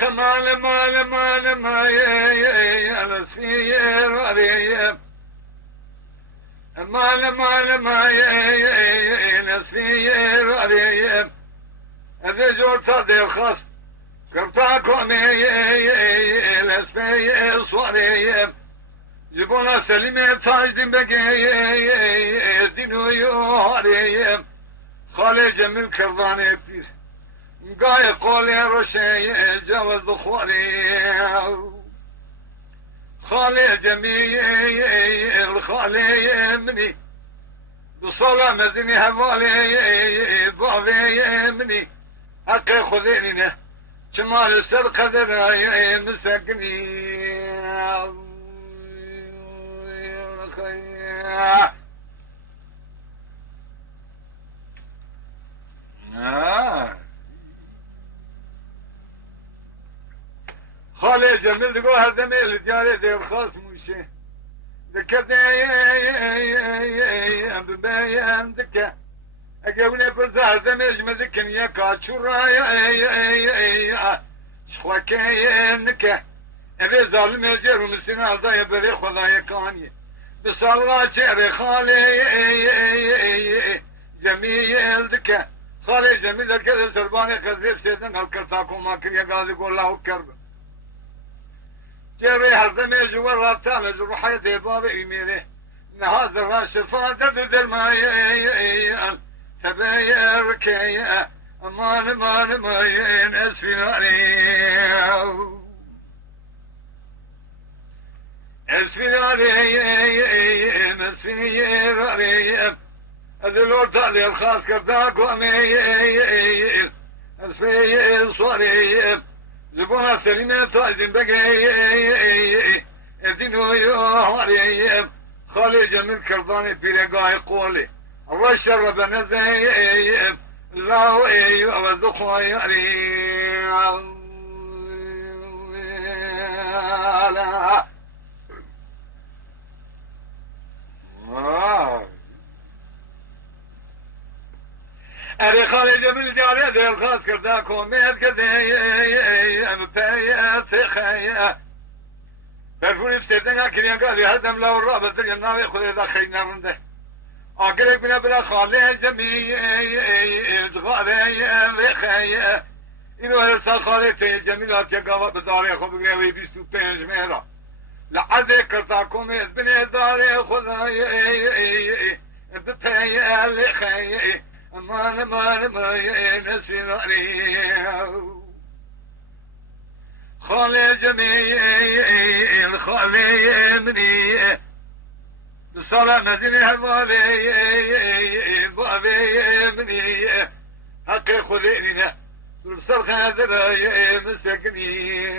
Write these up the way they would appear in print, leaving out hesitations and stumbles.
خمال مال مال ما الاسفير علي مال مال ما الاسفير علي هذا زورت هذا الخاص كرتاكم الاسفير صوري جبونا سليمة تاج دين بقي دينو يوهاري خالي جميل كرداني بير قاي قولي رشي جواز دخولي خالي جميل خالي مني بصلاة مدني هوالي ضعفي مني حقي خذيني شمال السر قدر مسكني خالي جميل تقول هذا ميل الجاري دي الخاص موشي ذكرتني ببايم دكا اقولي بس هذا ميج مذكن يا كاتشورا شخوكي نكا ابي ظالم يجر ومسنا ضايا بري خدايا كاني بس الله شعري خالي جميل دكا خالي جميل كذا سرباني خزيب سيدنا هالكرتاكم ما كان يقال يقول الله كرب جري هالدمي جوا راتان روحي دي بابي يميري هذا الراس فادد الماي تباير كي امان ماين اسفي علي اسفي علي مسفي علي الدلور تالي الخاص كرداك وامي اسفي صاري زبونا سليمة تاجدين بقي الدينو يوهاري خالي جميل كرداني بيرقاي قولي الله شرب نزي الله ايوه الدخوة ياري اري خالي جميل جاري دي الخاص كرداكو ميت كدي امبايا تخيا برفوري بسيدنا كريان قالي هردم لو الرابط الجناوي خذي ذا خينا من ده اقرك بنا بلا خالي جميل زغاري خيا انو هرسا خالي في جميلات يقاوة بداري خو بقناوي بيستو بينج ميرا لعد كرداكو ميت بني داري خذي بتايا خيا امان ما نسين عليه خالي جميل خالي مني بصلاة مدينة بابي بابي مني حقي خذيني ترسل خاذر مسكني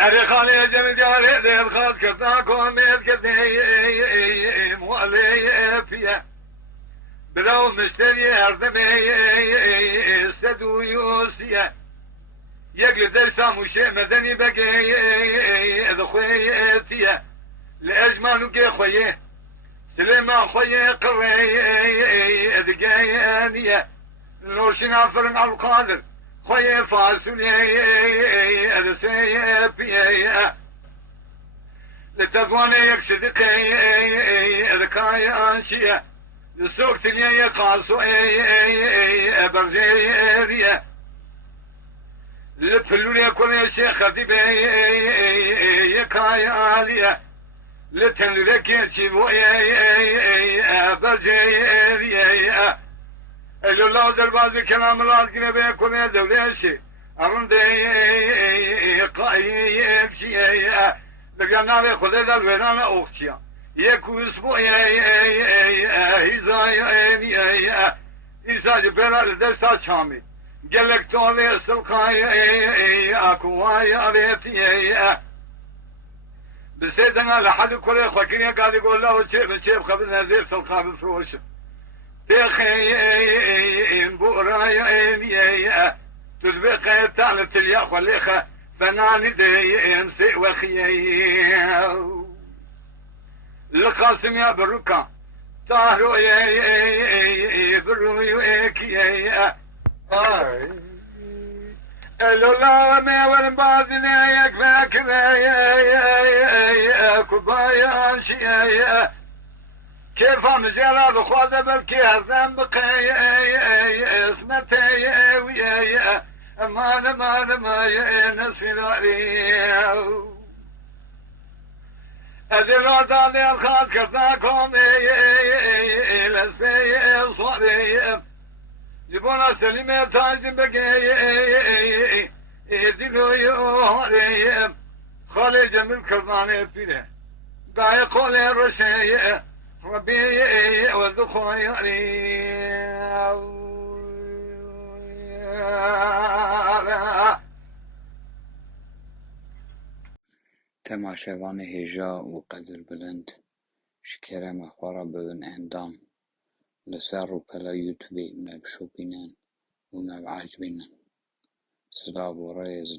اري خالي جميل جاري ذي الخاص كرداكم يتكذي موالي فيها بلو مشتري هردمي استدو يوسيا يقل دشتا مشي مدني بقي ذخوي فيها لأجمانو كي خويه سليمان خويه قري ذقايانية نورشنا فرن على القادر خويه فاسولي ادسي بيه لتفواني يكسدقي ذكاي انشيه لسوق تليه قاسو برزيريه لتفلولي كل شيء خديبي يكاي عاليه لتنلكي شيبوي برزيريه اللي الله درباز بكلام الله القنبي كل دولة شيء أرندي قايم شيء لقينا بخذ ذا الويران أختيا يكو أسبوع هزاي إنسان جبرا لدستا شامي قالك تولي السلقاي أكواي أريتي بسيدنا لحد كل خكيني قال يقول له شيء خبرنا ذي السلقاي بفروش تخين بورايا تذبق تالت الياخ والليخة فناني دي امسي وخيا القاسم يا بروكا طاهرو برو يكي لولا ما ورن بعضنا يكفاك كوبايا شيء كيف مزيلا بخوض ببكي هذن بقي اسمتي ويا ما نسفي ذاري أذن ضادي الخاص كرتاكم لسبي صوري جبونا سليمة تاج بقي دلو يوري خالي جميل كرناني فينا قاي قولي رشي ربي وذخيري تماشاوان هجا و قدر بلند شكرا مخوارا ببن اندام لسر و پلا يوتيوبي مبشوبينان و مبعجبينان سلاب و ريز